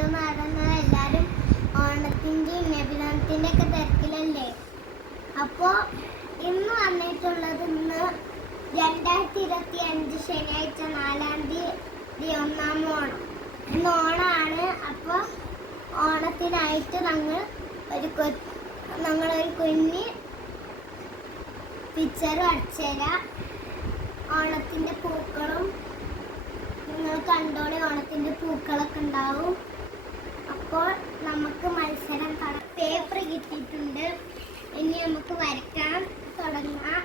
Video നടന്നത് എല്ലാവരും ഓണത്തിൻ്റെയും നബിദിനത്തിൻ്റെ ഒക്കെ തിരക്കിലല്ലേ. അപ്പോൾ ഇന്ന് വന്നിട്ടുള്ളത് 2025 ശനിയാഴ്ച 4-ാം തീയതി 1-ാം ഓണം. ഇന്ന് ഓണമാണ്. അപ്പോൾ ഓണത്തിനായിട്ട് ഞങ്ങളൊരു കുഞ്ഞ് പിക്ചർ വരച്ചുതരാം. ഓണത്തിൻ്റെ പൂക്കളും നിങ്ങൾ കണ്ടോളി. ഓണത്തിൻ്റെ പൂക്കളൊക്കെ ഉണ്ടാവും. അപ്പോൾ നമുക്ക് മത്സരം പേപ്പർ കിട്ടിയിട്ടുണ്ട്. ഇനി നമുക്ക് വരയ്ക്കാൻ തുടങ്ങാം.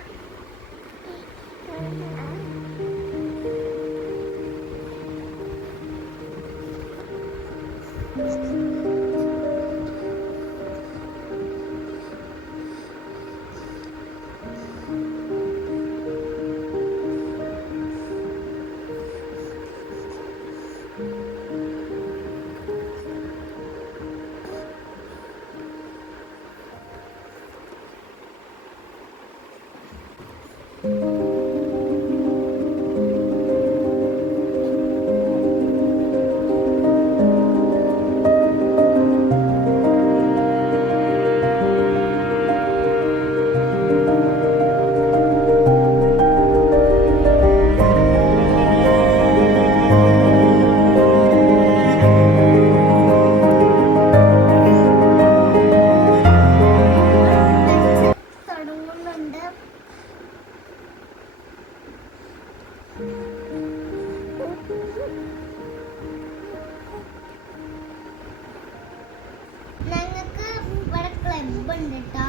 ഞങ്ങൾക്ക് ഇവിടെ ക്ലബ് ഉണ്ട് കേട്ടോ.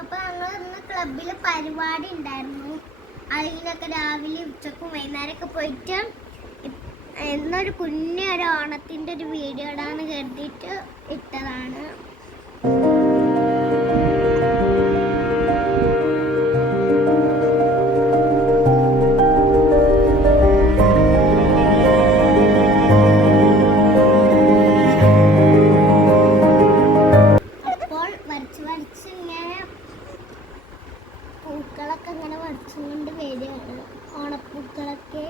അപ്പോൾ ഞങ്ങൾ ഇന്ന് ക്ലബിൽ പരിപാടി ഉണ്ടായിരുന്നു. അതിനൊക്കെ രാവിലെ ഉച്ചക്കും വൈകുന്നേരമൊക്കെ പോയിട്ട് എന്നൊരു കുഞ്ഞൊരു ഓണത്തിൻ്റെ ഒരു വീഡിയോ ഇടാന്ന് കരുതിയിട്ട് ഇട്ടതാണ്. പൂക്കളൊക്കെ ഇങ്ങനെ വരച്ചുകൊണ്ട് വരികയാണ്. ഓണപ്പൂക്കളൊക്കെ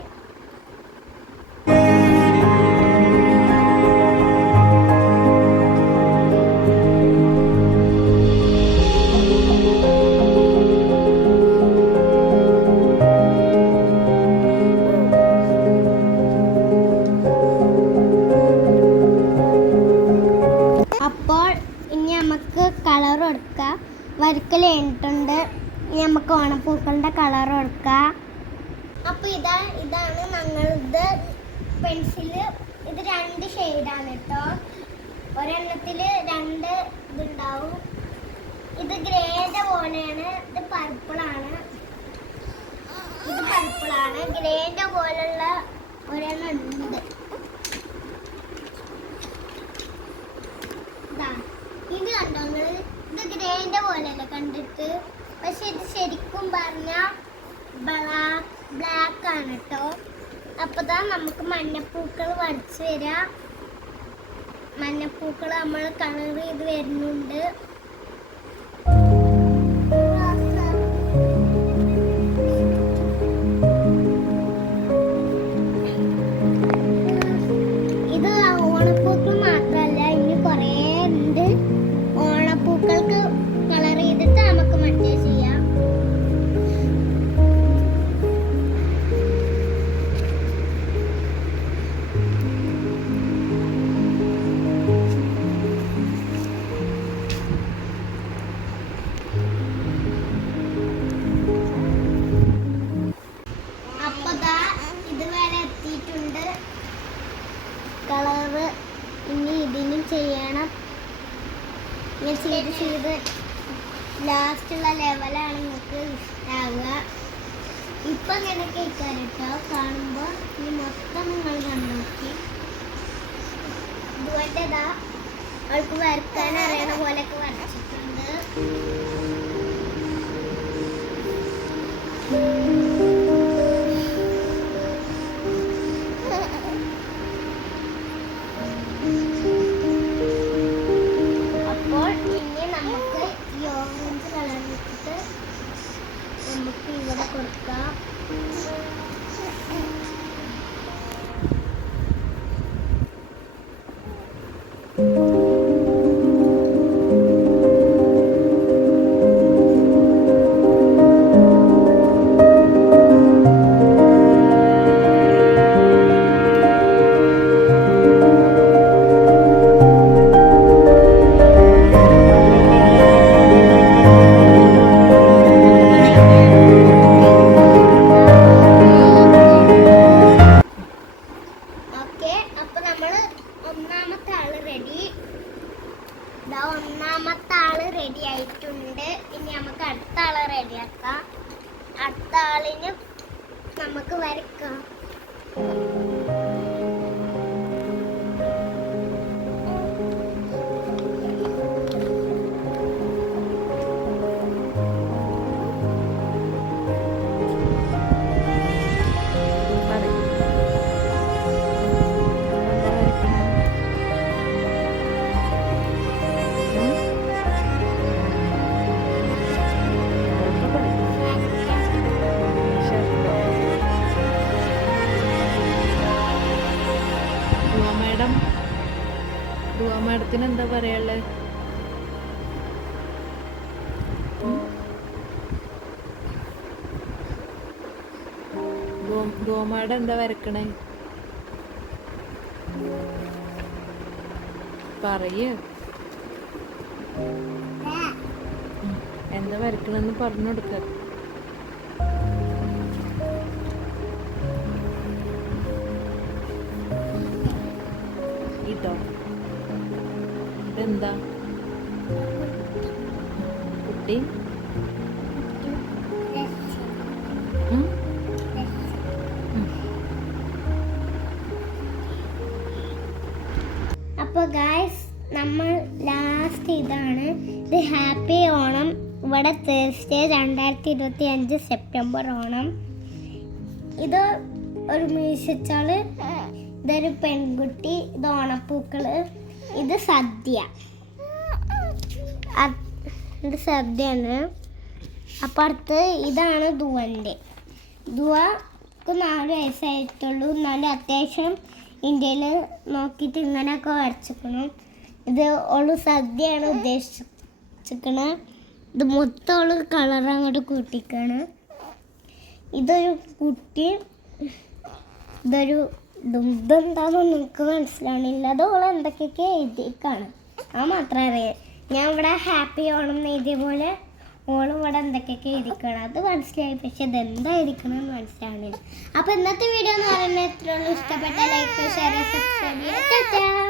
അപ്പോൾ ഇനി നമുക്ക് കളർ കൊടുക്കാം. വരക്കൽ കഴിഞ്ഞിട്ടുണ്ട്. നമുക്ക് ഓണപ്പൂക്കളുടെ കളർ കൊടുക്കാം. അപ്പോൾ ഇതാണ് ഞങ്ങളുടെ പെൻസില്. ഇത് 2 ഷെയ്ഡാണ് കേട്ടോ. ഒരെണ്ണത്തിൽ 2 ഇതുണ്ടാവും. ഇത് ഗ്രേൻ്റെ പോലെയാണ്. ഇത് പർപ്പിളാണ്. ഗ്രേൻ്റെ പോലുള്ള ഒരെണ്ണം ഉണ്ട്. ഇത് കണ്ടോ നിങ്ങൾ? ഇത് ഗ്രേൻ്റെ പോലെയല്ല കണ്ടിട്ട്, പക്ഷെ ഇത് ശരിക്കും പറഞ്ഞാൽ ബ്ലാക്ക് ആണ് കേട്ടോ. അപ്പോൾ നമുക്ക് മഞ്ഞപ്പൂക്കൾ വരച്ച് വരാം. മഞ്ഞപ്പൂക്കൾ നമ്മൾ കളർ ചെയ്ത് വരുന്നുണ്ട്. ഇത് ഓണപ്പൂക്കൾ മാത്രമല്ല, ഇനി കുറേ ഉണ്ട്. ഓണപ്പൂക്കൾക്ക് കളർ ചെയ്തിട്ട് നമുക്ക് മറ്റേ ചെയ്യാം. ഇതുവരെ എത്തിയിട്ടുണ്ട് കളറ്. ഇനി ഇതിനും ചെയ്യണം. ചെയ്ത് ലാസ്റ്റുള്ള ലെവലാണ് നിങ്ങൾക്ക് ഇഷ്ടാവുക. ഇപ്പം ഇങ്ങനെ കേൾക്കാൻ കേട്ടോ കാണുമ്പോൾ. ഇനി മൊത്തം നിങ്ങൾ കണ്ടോക്കി. ഇതുകൊണ്ട് അവൾക്ക് വരക്കാൻ അറിയണ പോലെയൊക്കെ വരച്ചിട്ടുണ്ട്. അപ്പോൾ ഇനി നമുക്ക് ഈ ഓറഞ്ച് കളർ വെച്ചിട്ട് നമുക്ക് ഇവിടെ കൊടുക്കാം. മാഡത്തിന് എന്താ പറയാനുള്ളത്? മാഡം എന്താ വരക്കണേ? പറയ്. എന്താ വരക്കണെന്ന് പറഞ്ഞു കൊടുക്ക. ഇതോ? ഇതെന്താ കുട്ടി? അപ്പോൾ ഗായ്സ് നമ്മൾ ലാസ്റ്റ് ഇതാണ്. ഇത് ഹാപ്പി ഓണം. ഇവിടെ തേഴ്സ്ഡേ 2025 സെപ്റ്റംബർ ഓണം. ഇത് ഒരു മ്യൂസിച്ചാള്, ഇതൊരു പെൺകുട്ടി, ഇത് ഓണപ്പൂക്കള്, ഇത് സദ്യ. ഇത് സദ്യയാണ്. അപ്പുറത്ത് ഇതാണ് ദുവൻ്റെ. ദുവക്ക് 4 വയസ്സായിട്ടുള്ളൂ. എന്നാലും അത്യാവശ്യം ഇന്ത്യയിൽ നോക്കിയിട്ട് ഇങ്ങനെയൊക്കെ വരച്ചിക്കണം. ഇത് ഓള് സദ്യയാണ് ഉദ്ദേശിച്ചിരിക്കണത്. ഇത് മൊത്തം ഓള് കളർ അങ്ങോട്ട് കൂട്ടിക്കാണ്. ഇതൊരു കുട്ടി, ഇതെന്താണെന്ന് എനിക്ക് മനസ്സിലാവണില്ല. അത് ഓൾ എന്തൊക്കെയൊക്കെ എഴുതിയേക്കാണ്, അത് മാത്രമേ അറിയാം. ഞാൻ ഇവിടെ ഹാപ്പി ഓണം എന്ന് എഴുതിയ പോലെ ഓളും ഇവിടെ എന്തൊക്കെയൊക്കെ എഴുതിക്കണം, അത് മനസ്സിലായി. പക്ഷെ ഇതെന്താ എഴുതിക്കണമെന്ന് മനസ്സിലാവണില്ല. അപ്പോൾ ഇന്നത്തെ വീഡിയോ എന്ന് പറയുന്നത് ഇത്രയുള്ളൂ. ഇഷ്ടപ്പെട്ട ലൈക്ക്, ഷെയർ, സബ്സ്ക്രൈബ് ചെയ്യുക.